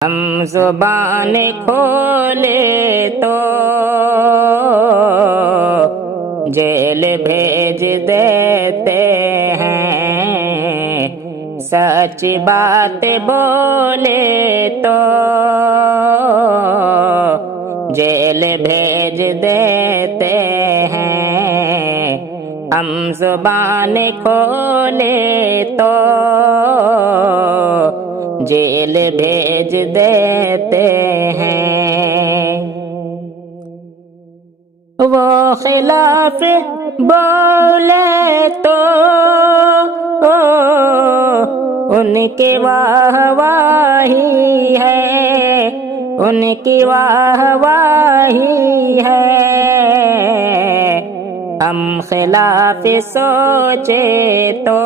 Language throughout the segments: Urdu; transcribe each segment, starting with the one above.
ہم زبان کھولے تو جیل بھیج دیتے ہیں، سچ بات بولے تو جیل بھیج دیتے ہیں، ہم زبان کھولے تو جیل بھیج دیتے ہیں۔ وہ خلاف بولے تو ان کی واہ واہی ہے، ان کی واہ واہی ہے، ہم خلاف سوچے تو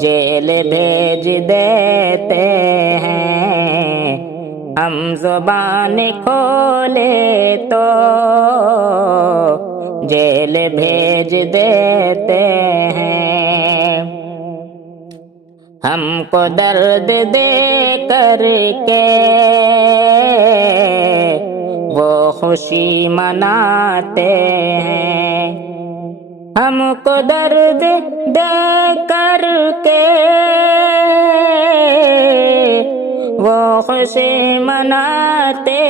جیل بھیج دیتے ہیں، ہم زبان کھولے تو جیل بھیج دیتے ہیں۔ ہم کو درد دے کر کے وہ خوشی مناتے ہیں، ہم کو درد دے کر کے وہ خوشی مناتے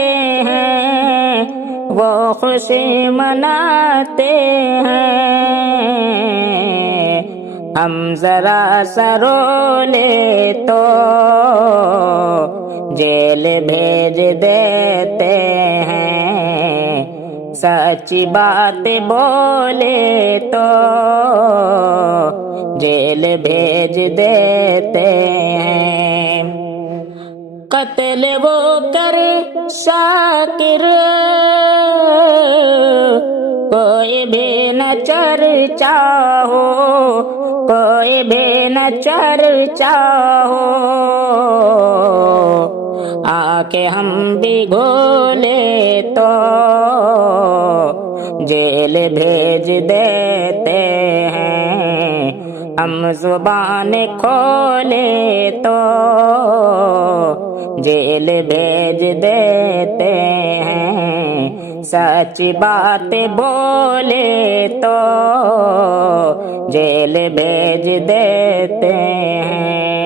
ہیں، وہ خوشی مناتے ہیں، ہم ذرا سا رو لے تو جیل بھیج دیتے ہیں، سچی بات بولے تو جیل بھیج دیتے ہیں۔ قتل وہ کر شاکر کوئی بھی نہ چرچا ہو، کوئی بھی نہ چرچا ہو، آ کے ہم بھی گھولے تو جیل بھیج دیتے ہیں، ہم زبان کھولے تو جیل بھیج دیتے ہیں، سچ بات بولے تو جیل بھیج دیتے ہیں۔